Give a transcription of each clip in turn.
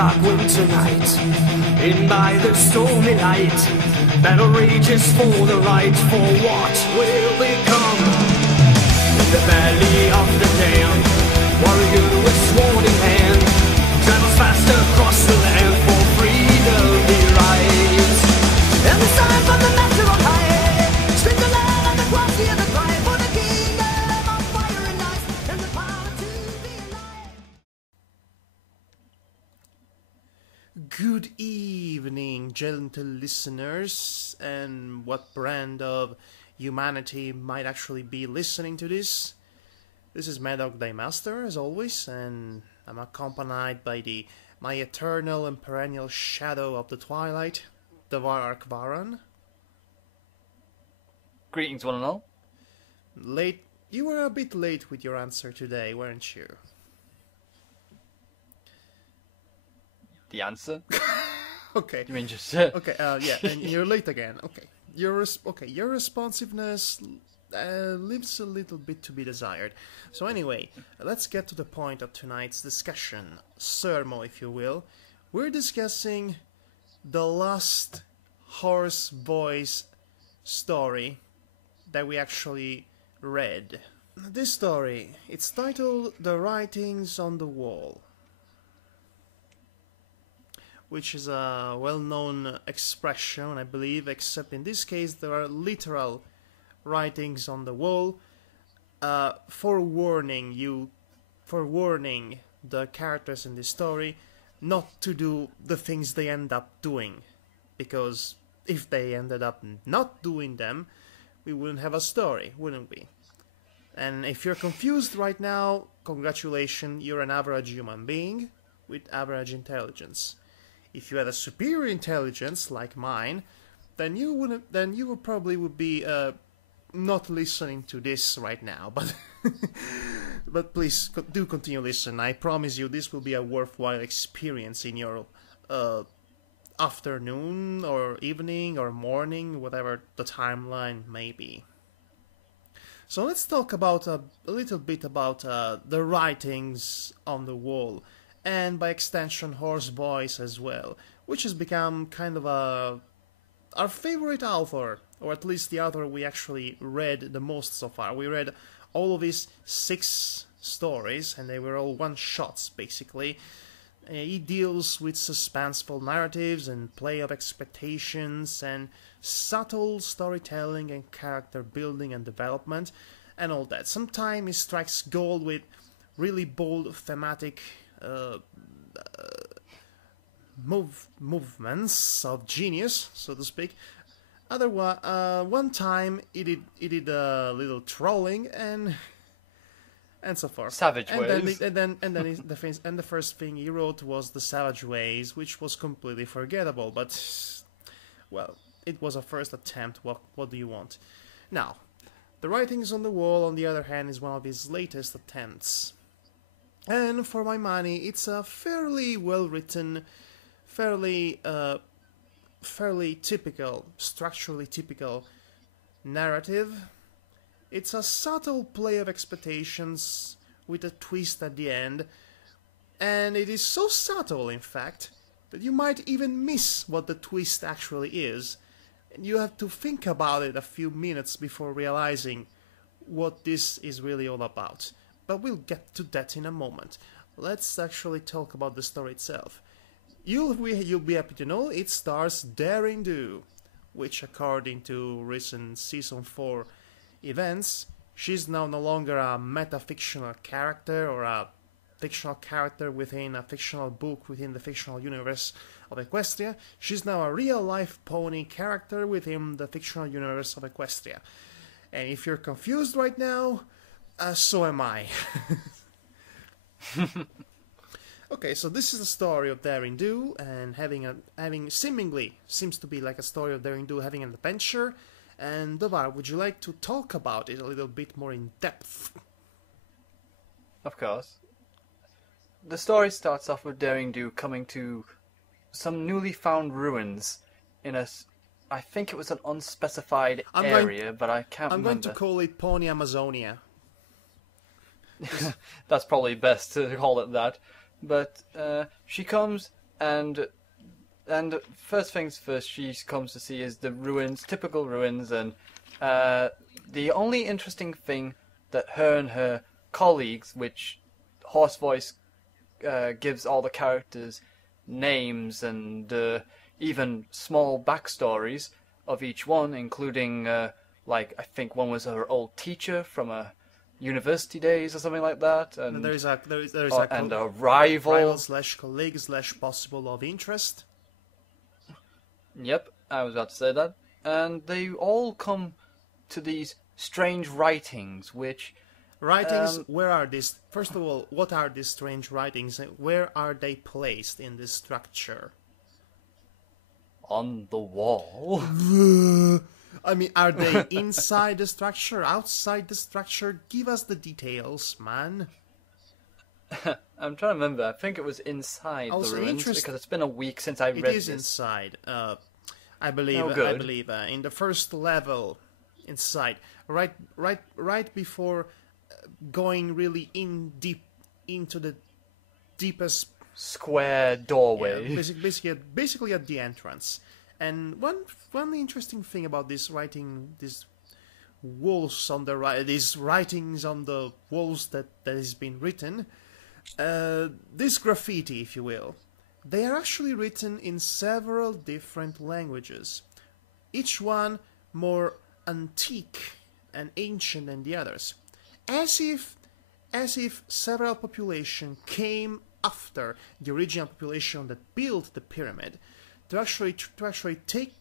dark winter night, in by the stormy light, battle rages for the right, for what will become. In the valley of the damned, warrior with sword in hand, travels fast across the land, for freedom he rides. And the sign from the master on high, scream the land of the cross, hear the cry, for the kingdom of fire and ice, and the power to be alive. Good evening, gentle listeners, and what brand of humanity might actually be listening to this. This is Madhog Master, as always, and I'm accompanied by my eternal and perennial shadow of the twilight, Devar Varan. Greetings, one and all. Late. You were a bit late with your answer today, weren't you? The answer? Okay. You mean just... Okay, yeah, and you're late again. Okay. Your responsiveness leaves a little bit to be desired. So anyway, let's get to the point of tonight's discussion. Sermo, if you will. We're discussing the last horse voice story that we actually read. This story, it's titled The Writings on the Wall, which is a well-known expression, I believe, except in this case there are literal writings on the wall, forewarning the characters in this story not to do the things they end up doing, because if they ended up not doing them, we wouldn't have a story, wouldn't we? And if you're confused right now, congratulations, you're an average human being with average intelligence. If you had a superior intelligence like mine, then you would probably be not listening to this right now. But but please do continue listening. I promise you, this will be a worthwhile experience in your afternoon or evening or morning, whatever the timeline may be. So let's talk about a little bit about the writings on the wall, and by extension Horse Voice as well, which has become kind of our favorite author, or at least the author we actually read the most so far. We read all of his 6 stories, and they were all one-shots basically. He deals with suspenseful narratives and play of expectations and subtle storytelling and character building and development and all that. Sometimes he strikes gold with really bold thematic movements of genius, so to speak. One time he did a little trolling and so forth. Savage ways. The first thing he wrote was The Savage Ways, which was completely forgettable. But well, it was a first attempt. What do you want? Now, The Writings on the Wall, on the other hand, is one of his latest attempts. And for my money, it's a fairly well-written, fairly typical, structurally typical narrative. It's a subtle play of expectations with a twist at the end, and it is so subtle, in fact, that you might even miss what the twist actually is, and you have to think about it a few minutes before realizing what this is really all about. But we'll get to that in a moment. Let's actually talk about the story itself. You'll be happy to know it stars Daring Do, which, according to recent Season 4 events, she's now no longer a metafictional character or a fictional character within a fictional book within the fictional universe of Equestria. She's now a real-life pony character within the fictional universe of Equestria. And if you're confused right now, so am I. Okay, so this is the story of Daring Do, and seems to be like a story of Daring Do having an adventure. And Devar, would you like to talk about it a little bit more in depth? Of course. The story starts off with Daring Do coming to some newly found ruins in I think it was an unspecified area, but I can't remember. I'm going to call it Pony Amazonia. That's probably best to call it that. But she comes and first things first, she comes to see is the ruins, typical ruins, and the only interesting thing that her and her colleagues, which Horse Voice gives all the characters names and even small backstories of each one, including like I think one was her old teacher from a university days or something like that, and there is a rival slash colleague slash possible love interest. Yep, I was about to say that. And they all come to these strange writings, which... Writings, where are these? First of all, what are these strange writings, and where are they placed in this structure? On the wall. I mean, are they inside the structure, outside the structure? Give us the details, man. I'm trying to remember. I think it was inside Also, the ruins, because it's been a week since I read this. It is inside. I believe. Oh, good. I believe in the first level, inside, right before going really in deep into the deepest square doorway. Yeah, basically at the entrance. And one interesting thing about this writing, these walls on the these writings on the walls that has been written, this graffiti, if you will, they are actually written in several different languages, each one more antique and ancient than the others, as if several population came after the original population that built the pyramid to actually take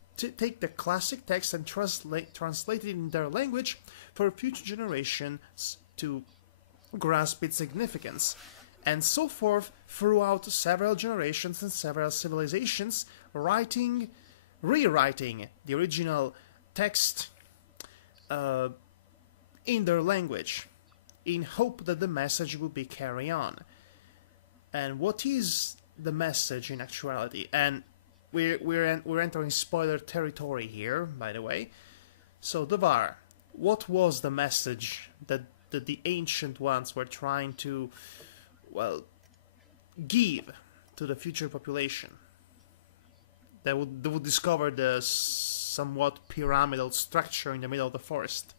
the classic text and translate it in their language for future generations to grasp its significance, and so forth throughout several generations and several civilizations, rewriting the original text in their language, in hope that the message will be carried on. And what is the message in actuality? And we're entering spoiler territory here, by the way. So, Devar, what was the message that the ancient ones were trying to, well, give to the future population that would discover the somewhat pyramidal structure in the middle of the forest?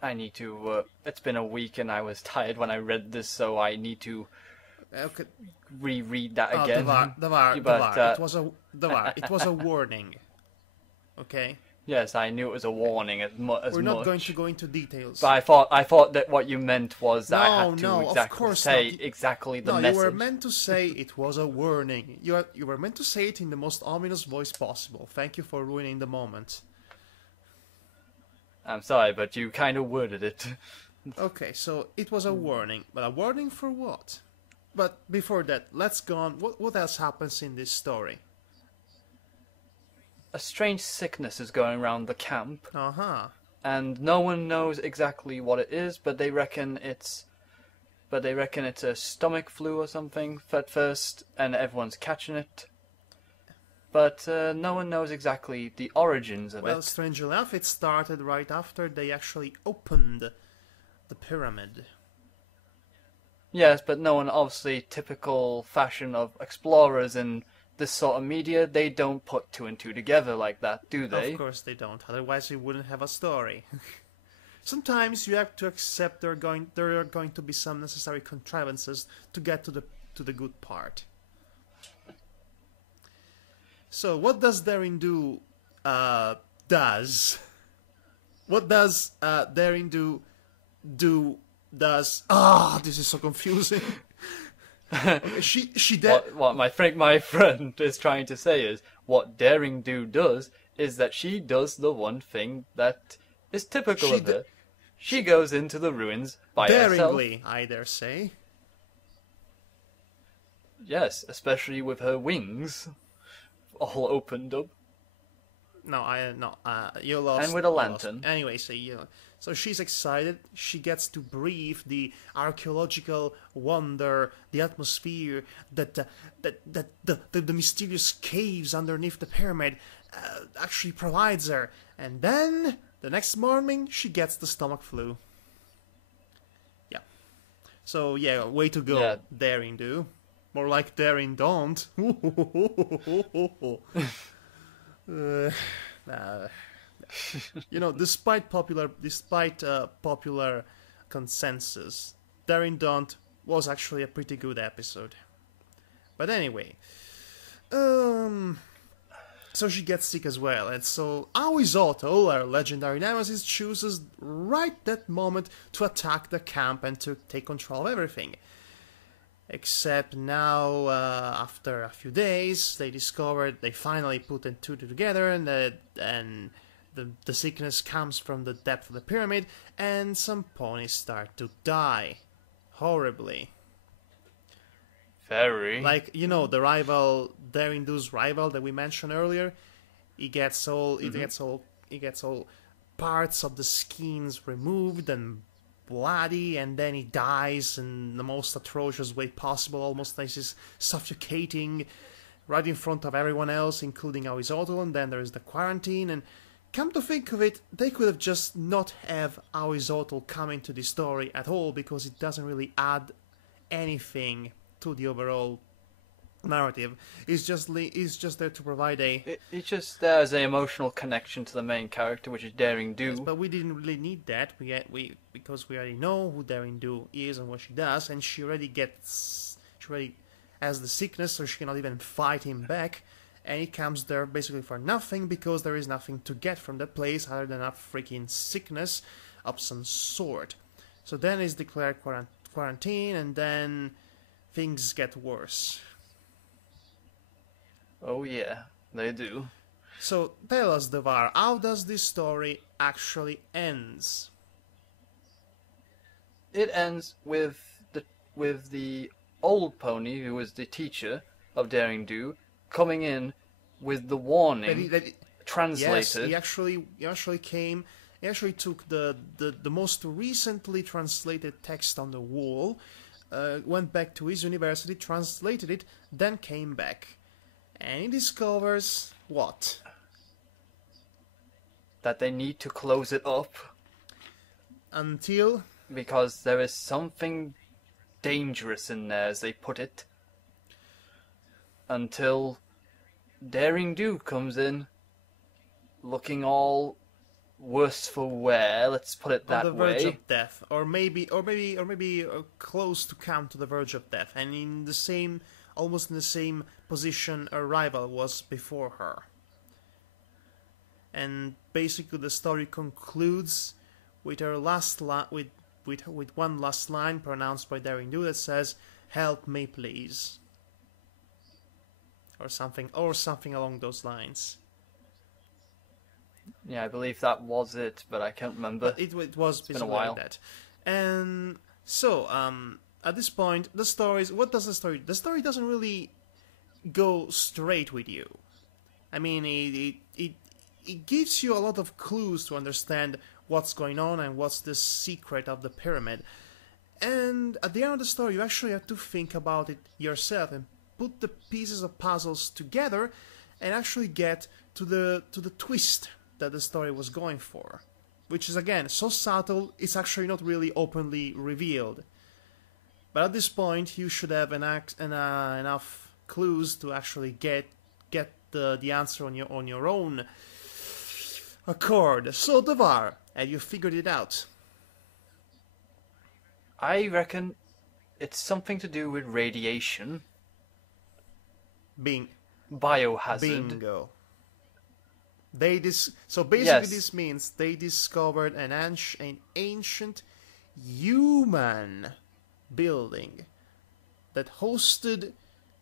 I need to... it's been a week and I was tired when I read this, so I need to reread that again. Devar, it was a warning. Okay? Yes, I knew it was a warning We're not going to go into details. But I thought that what you meant was that I had to say exactly the message. You were meant to say it was a warning. You were meant to say it in the most ominous voice possible. Thank you for ruining the moment. I'm sorry, but you kind of worded it. Okay, so it was a warning. But a warning for what? But before that, let's go on. What else happens in this story? A strange sickness is going around the camp. Uh-huh. And no one knows exactly what it is, but they reckon it's a stomach flu or something at first, and everyone's catching it. But no one knows exactly the origins of it. Well, strangely enough, it started right after they actually opened the pyramid. Yes, but no one, obviously, typical fashion of explorers in this sort of media, they don't put two and two together like that, do they? Of course they don't, otherwise we wouldn't have a story. Sometimes you have to accept there are going to be some necessary contrivances to get to the good part. So, what does Daring Do does? What does Daring Do does? This is so confusing. She what my friend is trying to say is what Daring Do does is that she does the one thing that is typical of her. She goes into the ruins by herself. Daringly, I dare say. Yes, especially with her wings all opened up. You lost. And with a lantern. Anyway, so she's excited. She gets to breathe the archaeological wonder, the atmosphere that the mysterious caves underneath the pyramid actually provides her. And then the next morning, she gets the stomach flu. Yeah. So way to go, Daring Do. More like daring don't. Nah. Despite popular consensus, daring don't was actually a pretty good episode. But anyway, so she gets sick as well, and so Aoizoto, our legendary nemesis, chooses right that moment to attack the camp and to take control of everything. Except now, after a few days, they finally put the two together, and the sickness comes from the depth of the pyramid, and some ponies start to die. Horribly. Very. Like, the rival, Daring Do's rival that we mentioned earlier, he gets all parts of the skins removed and bloody, and then he dies in the most atrocious way possible, almost like he's suffocating right in front of everyone else, including Aoizoto, and then there's the quarantine, and come to think of it, they could have just not have Aoizoto come into the story at all, because it doesn't really add anything to the overall narrative. It's just there to provide It's just there as an emotional connection to the main character, which is Daring Do. Yes, but we didn't really need that. Because we already know who Daring Do is and what she does, and she already has the sickness, so she cannot even fight him back. And he comes there basically for nothing, because there is nothing to get from that place other than a freaking sickness of some sort. So then is declared quarantine, and then things get worse. Oh yeah, they do. So tell us, Devar, how does this story actually ends? It ends with the old pony, who was the teacher of Daring Do, coming in with the warning translated. Yes, he actually came. He actually took the most recently translated text on the wall, went back to his university, translated it, then came back. And he discovers what? That they need to close it up. Until? Because there is something dangerous in there, as they put it. Until Daring Do comes in, looking all worse for wear, let's put it that way. On the verge of death. Or maybe close to come to the verge of death. And almost in the same position her rival was before her. And basically the story concludes with her with one last line pronounced by Daring Do that says, "Help me, please," or something along those lines. Yeah, I believe that was it, but I can't remember. It was been a while. Like that. And so at this point, the story doesn't really go straight with you. I mean, it gives you a lot of clues to understand what's going on and what's the secret of the pyramid. And at the end of the story, you actually have to think about it yourself and put the pieces of puzzles together and actually get to the twist that the story was going for, which is again so subtle it's actually not really openly revealed. But at this point, you should have enough clues to actually get the answer on your own accord. So, Devar, have you figured it out? I reckon it's something to do with radiation. Biohazard. Bingo. So basically, Yes. This means they discovered an ancient human building that hosted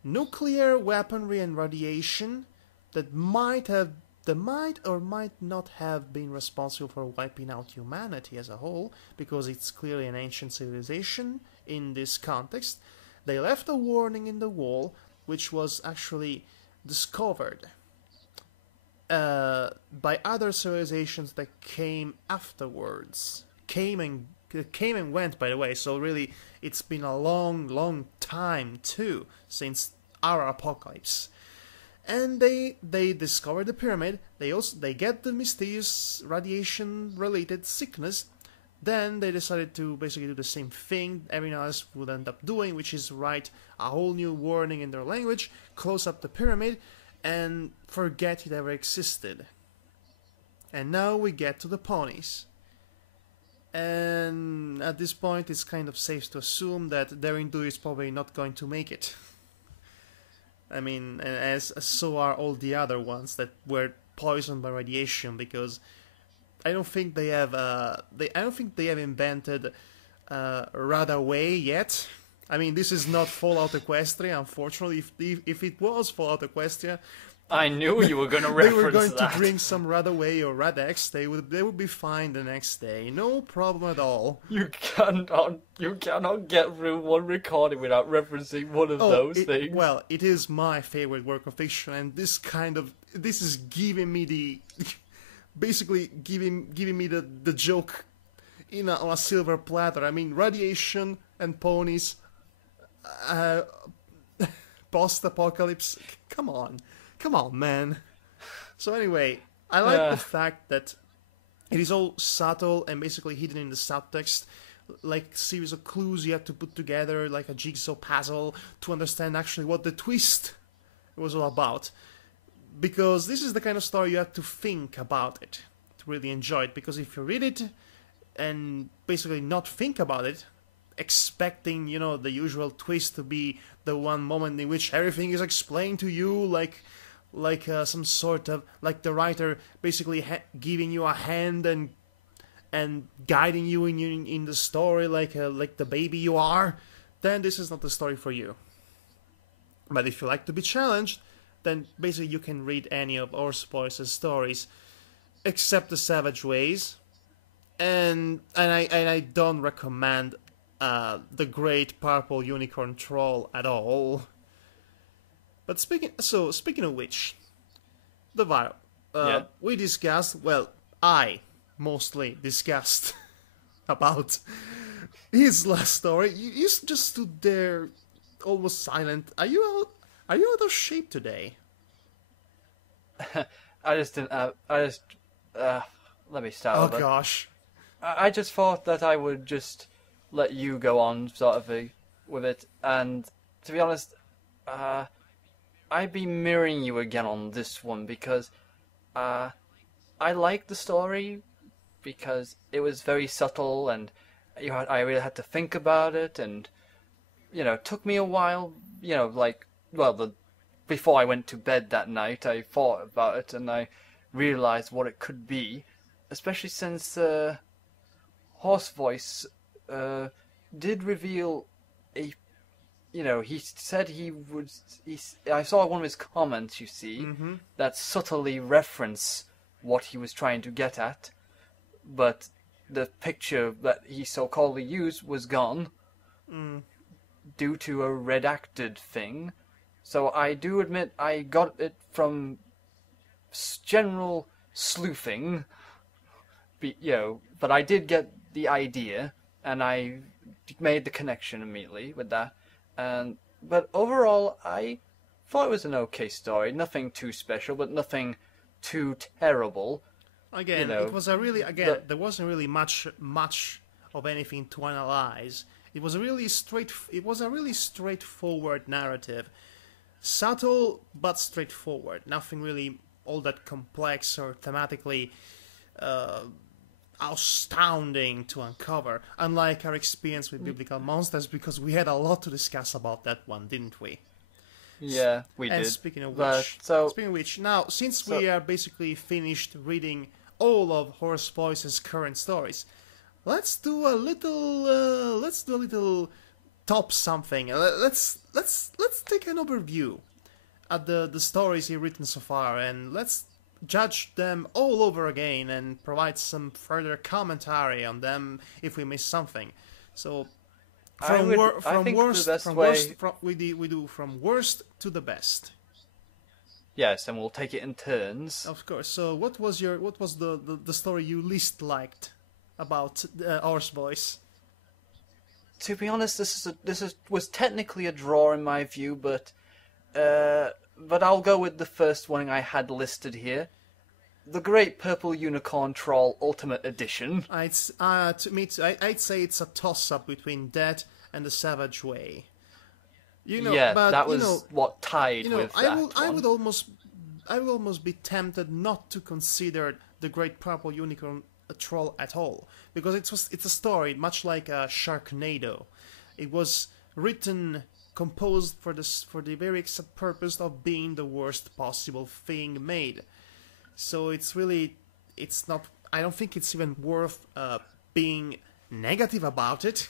nuclear weaponry and radiation that might or might not have been responsible for wiping out humanity as a whole, because it's clearly an ancient civilization in this context. They left a warning in the wall, which was actually discovered by other civilizations that came afterwards. Came and went, by the way, so really it's been a long time too since our apocalypse. And they discover the pyramid. They get the mysterious radiation related sickness. then they decided to basically do the same thing everyone else would end up doing, which is write a whole new warning in their language, close up the pyramid, and forget it ever existed. And now we get to the ponies. And at this point, it's kind of safe to assume that Daring Do is probably not going to make it. I mean, as so are all the other ones that were poisoned by radiation, because I don't think they have invented Radaway yet. I mean, this is not Fallout Equestria, unfortunately. If it was Fallout Equestria, I knew you were going to reference that. They were going to drink some Radaway or Radex. They would be fine the next day. No problem at all. You cannot get through one recording without referencing one of those things. Well, it is my favorite work of fiction, and this is giving me the basically giving me the joke on a silver platter. I mean, radiation and ponies, post-apocalypse. Come on, man. So anyway, I like the fact that it is all subtle and basically hidden in the subtext, like a series of clues you have to put together, like a jigsaw puzzle, to understand actually what the twist was all about. Because this is the kind of story you have to think about it to really enjoy it. Because if you read it and basically not think about it, expecting, the usual twist to be the one moment in which everything is explained to you, like some sort of, like the writer basically giving you a hand and guiding you in the story like the baby you are, then this is not the story for you. But if you like to be challenged, then basically you can read any of Orsploice's stories, except The Savage Ways, and I don't recommend The Great Purple Unicorn Troll at all. But speaking of which, Devar, we discussed, well, I mostly discussed about his last story. You just stood there, almost silent. Are you out of shape today? I just didn't. Let me start. Oh over. Gosh. I just thought that I would just let you go on, sort of, with it. And to be honest, I'd be mirroring you again on this one because I liked the story because it was very subtle and I really had to think about it, and it took me a while. Before I went to bed that night, I thought about it and I realized what it could be, especially since Horse Voice did reveal a. He said I saw one of his comments, you see, that subtly reference what he was trying to get at, but the picture that he so-called used was gone due to a redacted thing. So I do admit I got it from general sleuthing, but I did get the idea, and I made the connection immediately with that. But overall, I thought it was an okay story. Nothing too special, but nothing too terrible. Again, it was a really there wasn't really much of anything to analyze. It was a really straightforward narrative, subtle but straightforward. Nothing really all that complex or thematically astounding to uncover, unlike our experience with Biblical Monsters, because we had a lot to discuss about that one, didn't we? Yeah, we did. Speaking of which, now since we are basically finished reading all of Horse Voice's current stories, let's do a little top something. Let's take an overview at the stories he's written so far, and let's judge them all over again and provide some further commentary on them if we miss something. So from worst to the best. Yes, and we'll take it in turns. Of course. So what was the story you least liked about Horse Voice? To be honest, this was technically a draw in my view, but I'll go with the first one I had listed here. the Great Purple Unicorn Troll Ultimate Edition. I'd say it's a toss-up between that and the Savage Way. But, that was what tied with that I would almost be tempted not to consider the Great Purple Unicorn Troll at all, because it's a story much like Sharknado. It was written, composed for the very exact purpose of being the worst possible thing made. So it's not. I don't think it's even worth being negative about it.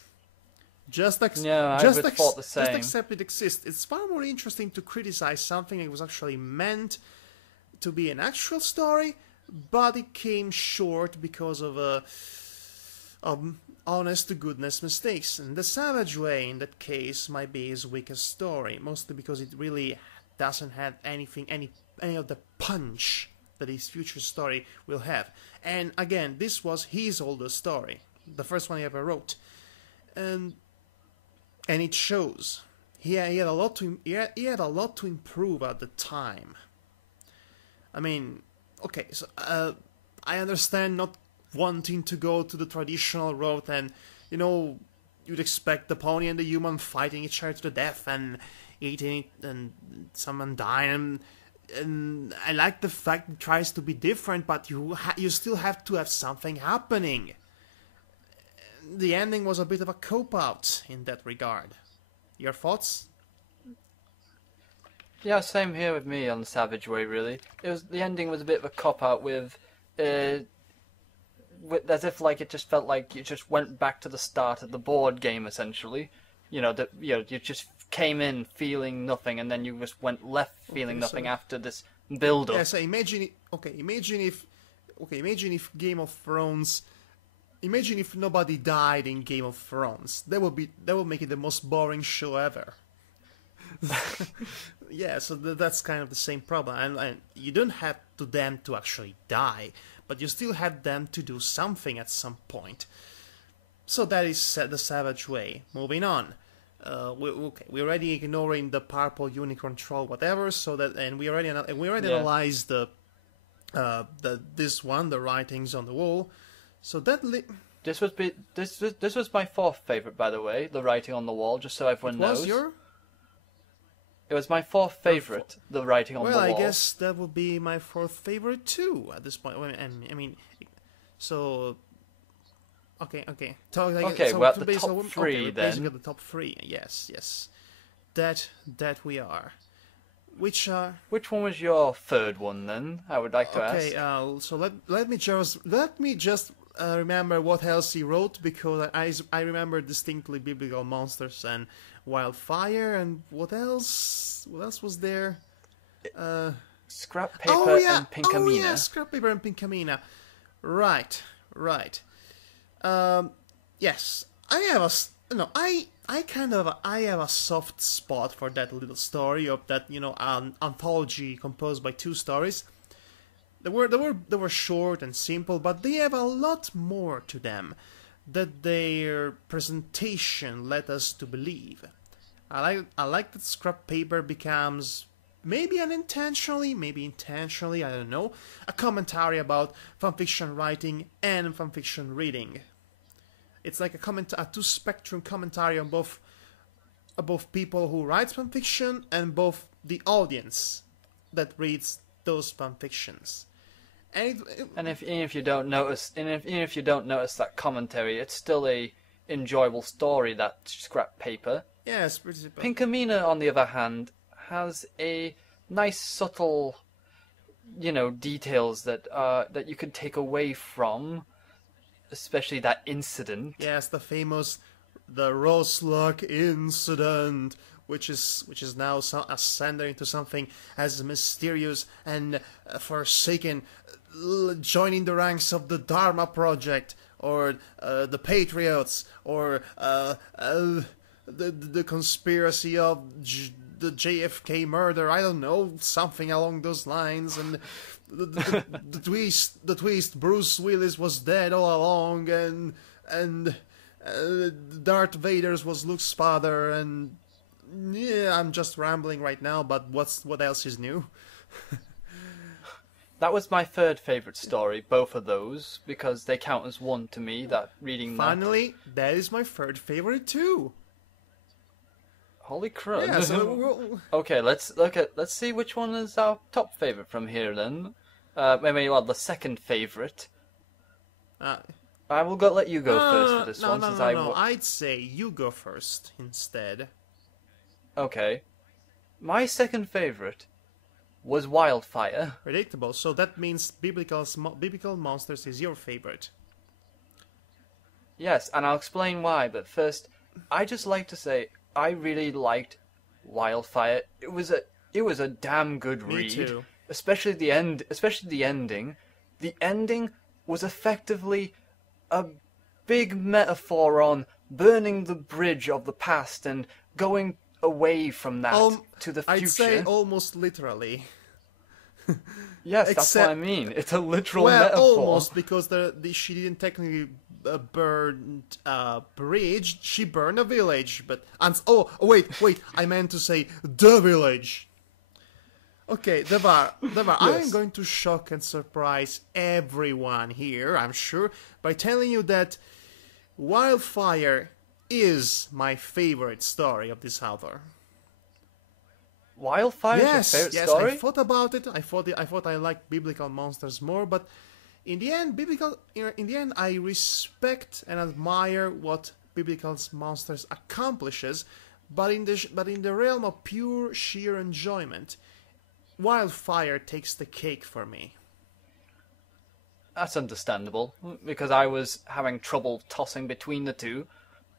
Just accept it exists. It's far more interesting to criticize something that was actually meant to be an actual story, but it came short because of honest to goodness mistakes. And the Savage Way, in that case, might be his weakest story, mostly because it really doesn't have any of the punch that his future story will have. And again, this was his oldest story, the first one he ever wrote, and it shows. He had a lot to improve at the time. I mean, okay, so I understand not wanting to go to the traditional route, and you'd expect the pony and the human fighting each other to the death and eating it and someone dying. And I like the fact it tries to be different, but you still have to have something happening. The ending was a bit of a cop-out in that regard. Your thoughts? Yeah, same here with me on the Savage Way. Really, the ending was a bit of a cop-out with as if like it just felt like you just went back to the start of the board game essentially. You just came in feeling nothing, and then you just went left feeling nothing after this build-up. Yeah, so imagine Game of Thrones. Imagine if nobody died in Game of Thrones. That would make it the most boring show ever. Yeah, so that's kind of the same problem. And you don't have them to actually die, but you still have them to do something at some point. So that is the Savage Way. Moving on. We're already ignoring the Purple Unicorn Troll, whatever. We already analyzed the writings on the wall. So this was my fourth favorite, by the way. The writing on the wall, just so everyone knows. It was my fourth favorite. The writing on the wall. Well, I guess that would be my fourth favorite too at this point. I mean, so. Okay. The top three then. Basically the top three. Yes. That we are. Which one was your third one then? I would like to ask. Okay. So let me just remember what else he wrote, because I remember distinctly Biblical Monsters and Wildfire, and what else was there? Scrap Paper and Pinkamena. Oh yeah, Scrap Paper and Pinkamena. Right. Yes, I have a soft spot for that little story of that anthology composed by two stories. They were short and simple, but they have a lot more to them that their presentation led us to believe. I like that Scrap Paper becomes, maybe unintentionally, maybe intentionally, I don't know, a commentary about fanfiction writing and fanfiction reading. It's like a two-spectrum commentary on both people who write fanfiction and both the audience that reads those fanfictions. And even if you don't notice that commentary, it's still a enjoyable story. That Scrap Paper. Yes, Pinkamena, on the other hand, has a nice subtle, details that you can take away from, especially that incident. Yes, the famous Rosluck incident, which is now ascending into something as mysterious and forsaken, joining the ranks of the Dharma Project, or the Patriots, or the conspiracy of the JFK murder. I don't know, something along those lines. And the twist, Bruce Willis was dead all along, and Darth Vader was Luke's father, and yeah, I'm just rambling right now, but what else is new? That was my third favourite story, both of those, because they count as one to me, that reading that. Finally, that is my third favorite too. Holy crud. Yeah, so Okay, let's see which one is our top favourite from here then. Maybe, well, the second favourite. I will let you go first for this one, since no. I'd say you go first instead. Okay. My second favourite was Wildfire. Predictable. So that means biblical monsters is your favorite. Yes, and I'll explain why. But first, I just like to say I really liked Wildfire. It was a damn good read. Me too. Especially the ending. The ending was effectively a big metaphor on burning the bridge of the past and going away from that to the future. I'd say almost literally. Yes, that's what I mean. It's a literal metaphor. Almost, because she didn't technically burn a bridge. She burned a village. Wait, I meant to say the village. Okay, Devar, yes. I'm going to shock and surprise everyone here, I'm sure, by telling you that Wildfire is my favorite story of this author. Wildfire is your favorite story? I thought about it. I thought I liked biblical monsters more, but in the end, I respect and admire what biblical monsters accomplishes, but in the realm of pure sheer enjoyment, Wildfire takes the cake for me. That's understandable, because I was having trouble tossing between the two.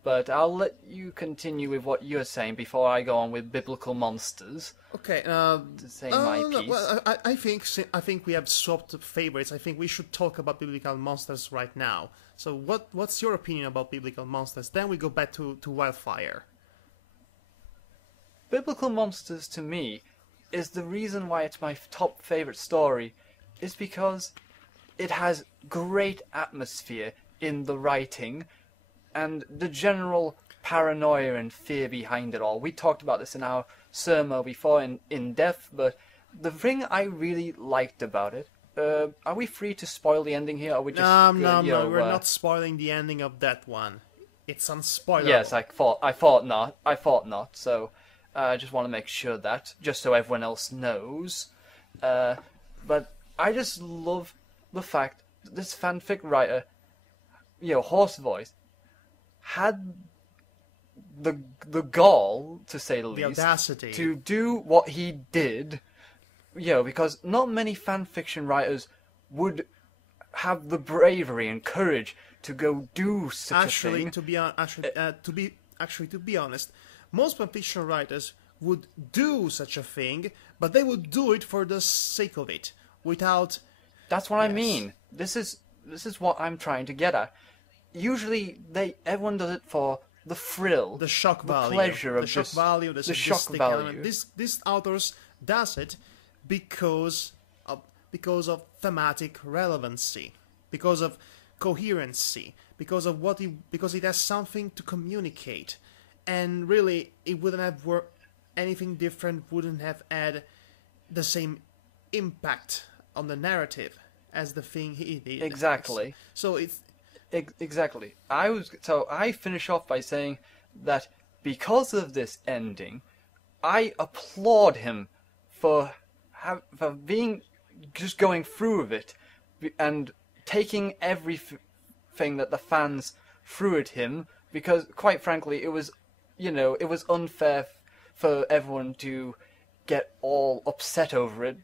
But I'll let you continue with what you're saying before I go on with biblical monsters. Okay. To say my piece. Well, I think we have swapped favorites. I think we should talk about biblical monsters right now. So what's your opinion about biblical monsters? Then we go back to Wildfire. Biblical monsters, to me, is the reason why it's my top favorite story, is because it has great atmosphere in the writing and the general paranoia and fear behind it all. We talked about this in our Sermo before in depth, but the thing I really liked about it, are we free to spoil the ending here? Or are we just no, we're not spoiling the ending of that one. It's unspoilable. Yes, I thought not. So I just want to make sure that, just so everyone else knows. But I just love the fact that this fanfic writer, Horse Voice, had the gall, to say the least, audacity to do what he did. Because not many fanfiction writers would have the bravery and courage to go do such a thing. To be honest, most fanfiction writers would do such a thing, but they would do it for the sake of it, without. That's what I mean. This is what I'm trying to get at. Usually, everyone does it for the thrill, the shock value, pleasure of the shock value, the shock value. Element. This authors does it because of thematic relevancy, because of coherency, because it has something to communicate, and really, it wouldn't have worked. Anything different wouldn't have had the same impact on the narrative as the thing he did. Exactly. So it's. Exactly. I finish off by saying that because of this ending, I applaud him for being just going through with it and taking everything that the fans threw at him, because quite frankly it was unfair for everyone to get all upset over it.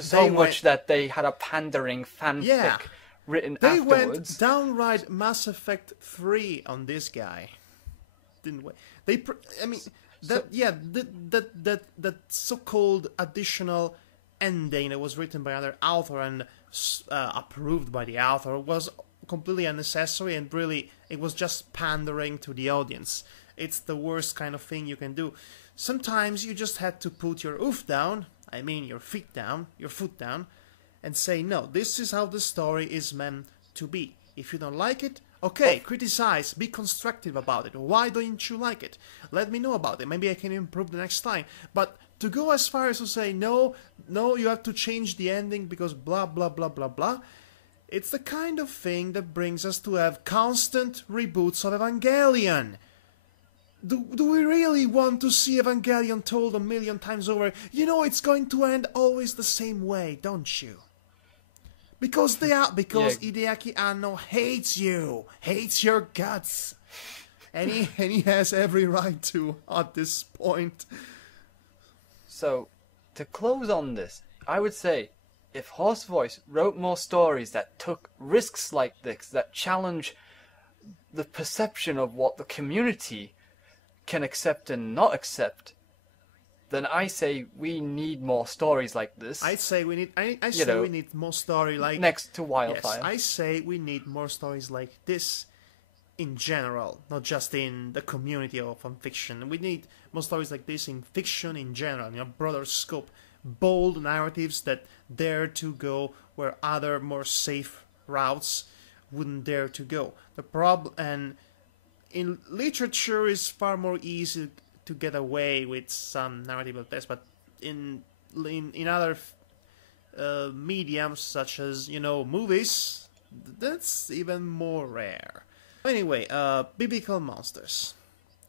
So much that they had a pandering fanfic written they afterwards. Went downright Mass Effect 3 on this guy, didn't we? That so-called additional ending that was written by another author and approved by the author was completely unnecessary, and really it was just pandering to the audience. It's the worst kind of thing you can do. Sometimes you just had to put your your foot down, and say, no, this is how the story is meant to be. If you don't like it, okay, criticize, be constructive about it. Why don't you like it? Let me know about it. Maybe I can improve the next time. But to go as far as to say, no, you have to change the ending because blah, blah, blah, blah, blah, it's the kind of thing that brings us to have constant reboots of Evangelion. Do we really want to see Evangelion told a million times over? You know it's going to end always the same way, don't you? Because Hideaki Anno hates you, hates your guts, and he has every right to at this point. So, to close on this, I would say if Horse Voice wrote more stories that took risks like this, that challenge the perception of what the community can accept and not accept, then I say we need more stories like this. I say we need. We need more story like next to Wildfire. Yes, I say we need more stories like this in general, not just in the community of fiction. We need more stories like this in fiction in general, in a broader scope. Bold narratives that dare to go where other more safe routes wouldn't dare to go. The problem, and in literature, is far more easy to get away with some narrative like this, but in other mediums such as movies, that's even more rare. Anyway, biblical monsters,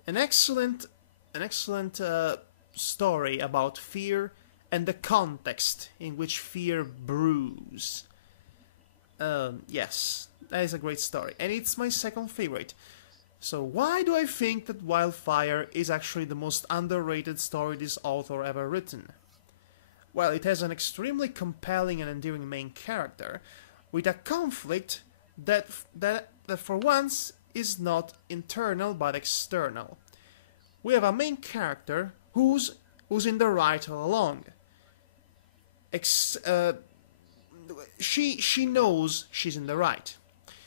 an excellent story about fear and the context in which fear brews. Yes, that is a great story, and it's my second favorite. So why do I think that Wildfire is actually the most underrated story this author ever written? Well, it has an extremely compelling and endearing main character, with a conflict that for once is not internal but external. We have a main character who's in the right all along. She knows she's in the right.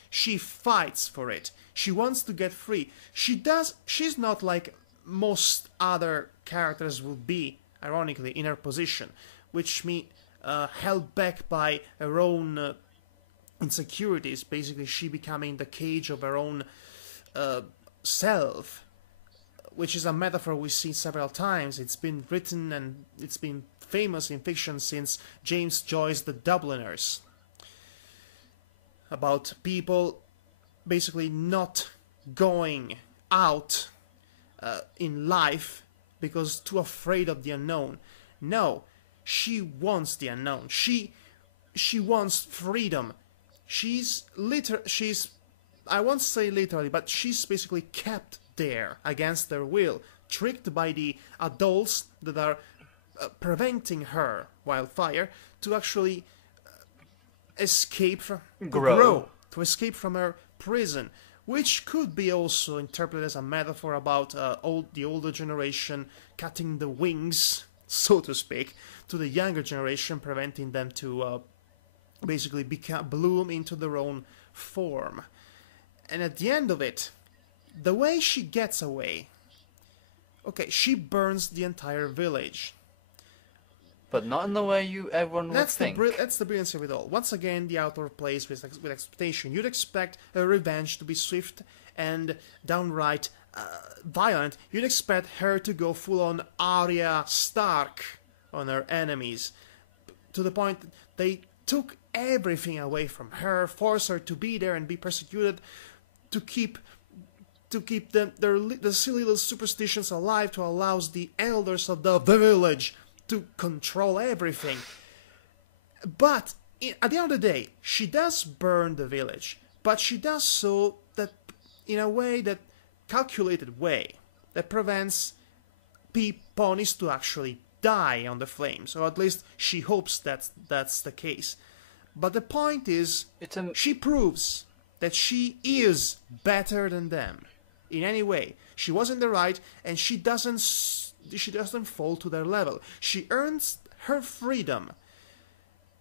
She fights for it. She wants to get free. She's not like most other characters would be, ironically, in her position, which held back by her own insecurities. Basically, she becoming the cage of her own self, which is a metaphor we've seen several times. It's been written and it's been famous in fiction since James Joyce's The Dubliners, about people basically not going out in life because too afraid of the unknown. No, she wants the unknown. She wants freedom. She's I won't say literally, but she's basically kept there against their will, tricked by the adults that are preventing her, Wildfire, to actually escape from to escape from her prison, which could be also interpreted as a metaphor about the older generation cutting the wings, so to speak, to the younger generation, preventing them to basically bloom into their own form. And at the end of it, the way she gets away, okay, she burns the entire village. But not in the way everyone would think. That's the brilliance of it all. Once again, the author plays with expectation. You'd expect her revenge to be swift and downright violent. You'd expect her to go full-on Arya Stark on her enemies, to the point that they took everything away from her, forced her to be there and be persecuted, to keep the silly little superstitions alive, to allow the elders of the village to control everything. But at the end of the day, she does burn the village, but she does so that in a way, that calculated way, that prevents ponies to actually die on the flames, or at least she hopes that's the case. But the point is, she proves that she is better than them in any way. She was in the right, and she doesn't fall to their level. She earns her freedom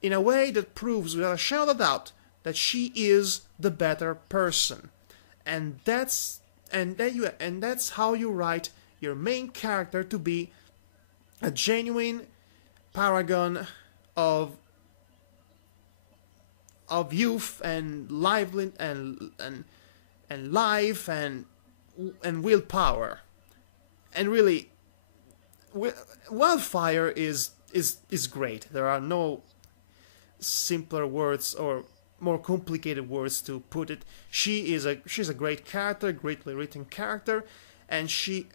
in a way that proves without a shadow of a doubt that she is the better person. And that's how you write your main character to be a genuine paragon of youth and lively and life and willpower. And really, Wildfire is great. There are no simpler words or more complicated words to put it. She's a great character, greatly written character, and she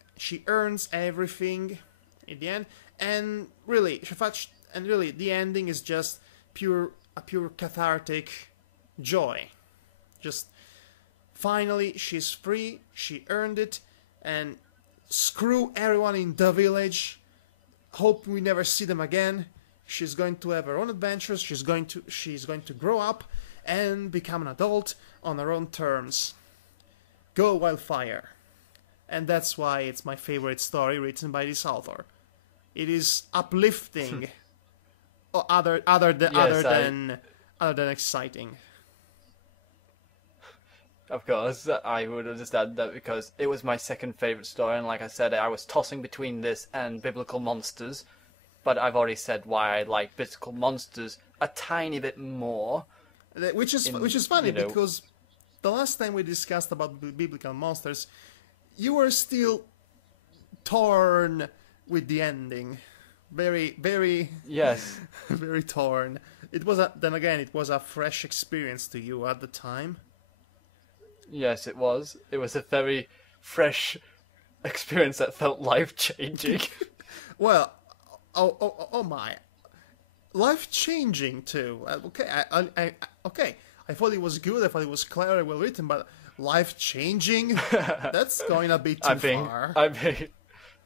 earns everything in the end. And really, the ending is just a pure cathartic joy. Just finally, she's free. She earned it, and screw everyone in the village. Hope we never see them again. She's going to have her own adventures. She's going to grow up and become an adult on her own terms. Go Wildfire. And that's why it's my favorite story written by this author. It is uplifting, other than exciting. Of course, I would understand that because it was my second favourite story, and like I said, I was tossing between this and Biblical Monsters, but I've already said why I like Biblical Monsters a tiny bit more. Which is funny, because the last time we discussed about Biblical Monsters, you were still torn with the ending. Very, very... Yes. very torn. It was a fresh experience to you at the time. Yes, it was. It was a very fresh experience that felt life-changing. Well, oh my. Life-changing, too. Okay, I thought it was good, I thought it was clever, well written, but life-changing? That's going a bit too far.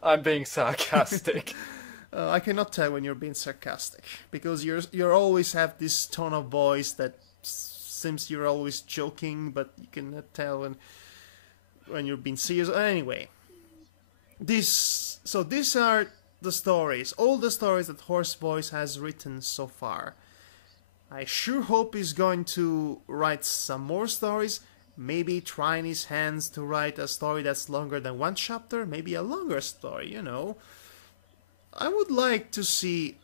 I'm being sarcastic. I cannot tell when you're being sarcastic, because you always have this tone of voice that seems you're always joking, but you cannot tell when you're being serious. Anyway, these are the stories, all the stories that Horse Voice has written so far. I sure hope he's going to write some more stories, maybe trying his hands to write a story that's longer than one chapter, maybe a longer story, I would like to see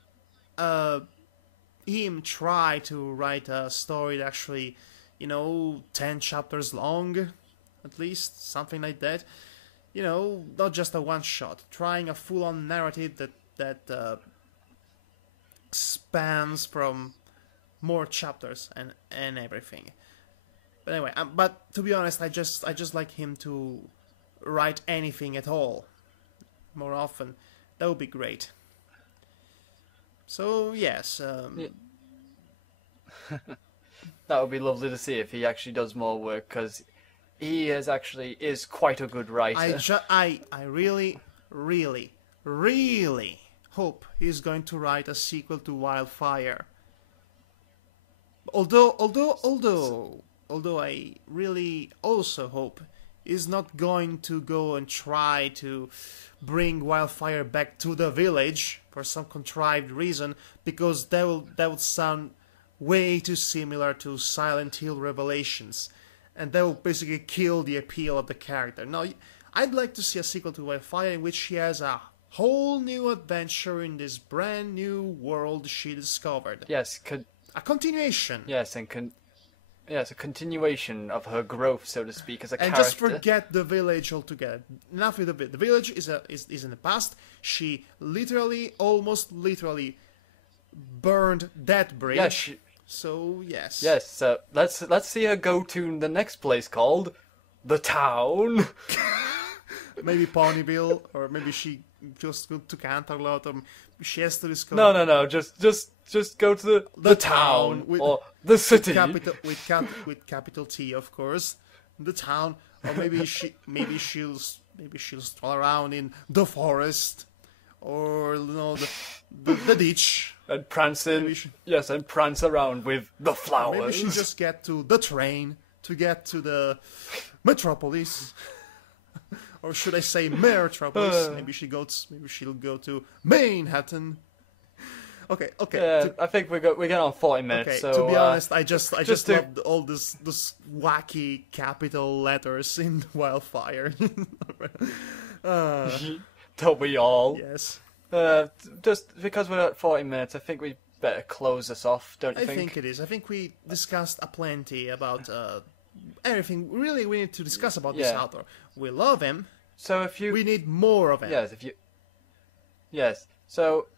him try to write a story that actually, 10 chapters long, at least, something like that. Not just a one-shot, trying a full-on narrative that spans from more chapters and everything. But anyway, but to be honest, I just like him to write anything at all more often. That would be great. So yes, that would be lovely to see if he actually does more work, because he is quite a good writer. I really, really, really hope he's going to write a sequel to Wildfire. Although I really also hope he's not going to go and try to bring Wildfire back to the village for some contrived reason, because that would sound way too similar to Silent Hill Revelations, and that will basically kill the appeal of the character. No, I'd like to see a sequel to Wildfire in which she has a whole new adventure in this brand new world she discovered. Yes, a continuation. Yes, a continuation of her growth, so to speak, as a character. And just forget the village altogether. Enough with the village is in the past. She almost literally, burned that bridge. Yes, so yes. Yes, so let's see her go to the next place called the town. Maybe Ponyville, or maybe she just go to Canterlot, or she has to discover. No. Just go to the town or the city. With capital T, of course. The town, or maybe she'll stroll around in the forest, or the ditch. And prance and prance around with the flowers. Maybe she'll just get to the train to get to the metropolis. Or should I say Metropolis? Maybe she'll go to Manhattan. Okay. Yeah, I think we got on 40 minutes. Okay, so, to be honest, I just love all this wacky capital letters in Wildfire. Don't we all? Yes. Just because we're at 40 minutes, I think we better close this off, don't you think? I think it is. I think we discussed aplenty about everything really we need to discuss about this author. We love him. So we need more of him. Yes, Yes. So,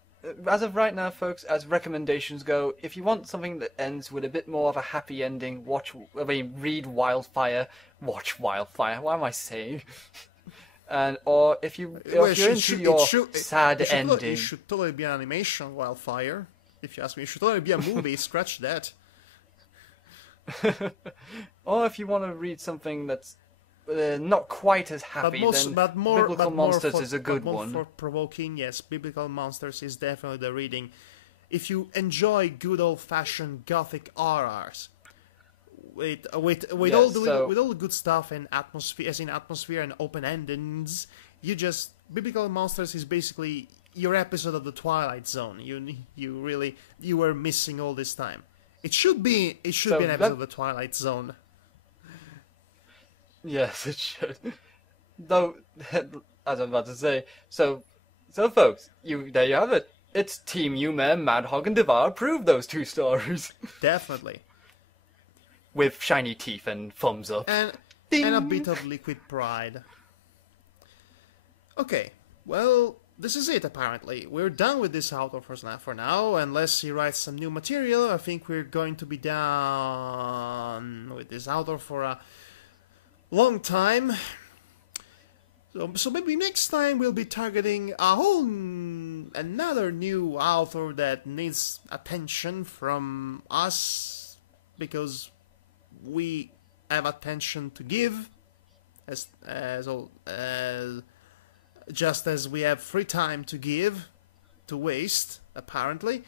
as of right now, folks, as recommendations go, if you want something that ends with a bit more of a happy ending, read Wildfire. Watch Wildfire. What am I saying? Or if you're into your sad ending, it should totally be an animation, Wildfire. If you ask me, it should totally be a movie. Scratch that. Or if you want to read something that's not quite as happy, Biblical Monsters is a good one. For provoking, yes, Biblical Monsters is definitely the reading. If you enjoy good old-fashioned gothic RRs, with all the good stuff and atmosphere and open endings, Biblical Monsters is basically your episode of the Twilight Zone. You were missing all this time. It should be an episode of the Twilight Zone. Yes, it should. Though, as I'm about to say, so folks, there you have it. It's Team Ume, Madhog and Devar approved those 2 stories. Definitely. With shiny teeth and thumbs up. And a bit of liquid pride. Okay, well, this is it apparently. We're done with this author for now. Unless he writes some new material, I think we're going to be done with this author for a long time. So maybe next time we'll be targeting another new author that needs attention from us, because we have attention to give, just as we have free time to waste, apparently.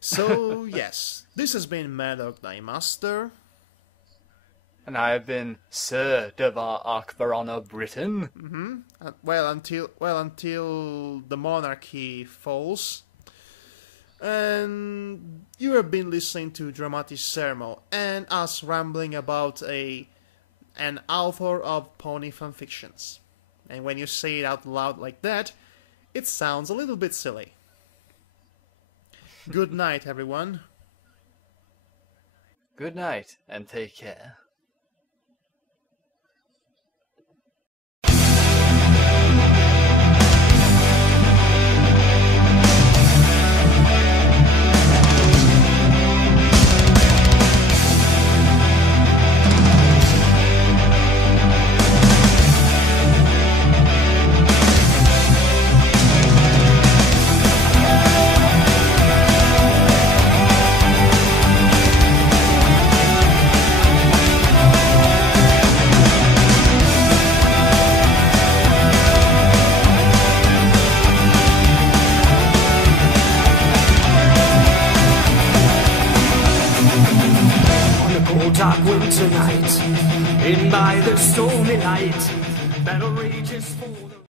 So yes, this has been Madhog Thy Master. And I have been Sir Devar Akbarana Britain. Mm-hmm. Until the monarchy falls. And you have been listening to Dramatis Sermo and us rambling about an author of pony fanfictions. And when you say it out loud like that, it sounds a little bit silly. Good night, everyone. Good night, and take care. Dark winter night, in by the stormy light, battle rages for the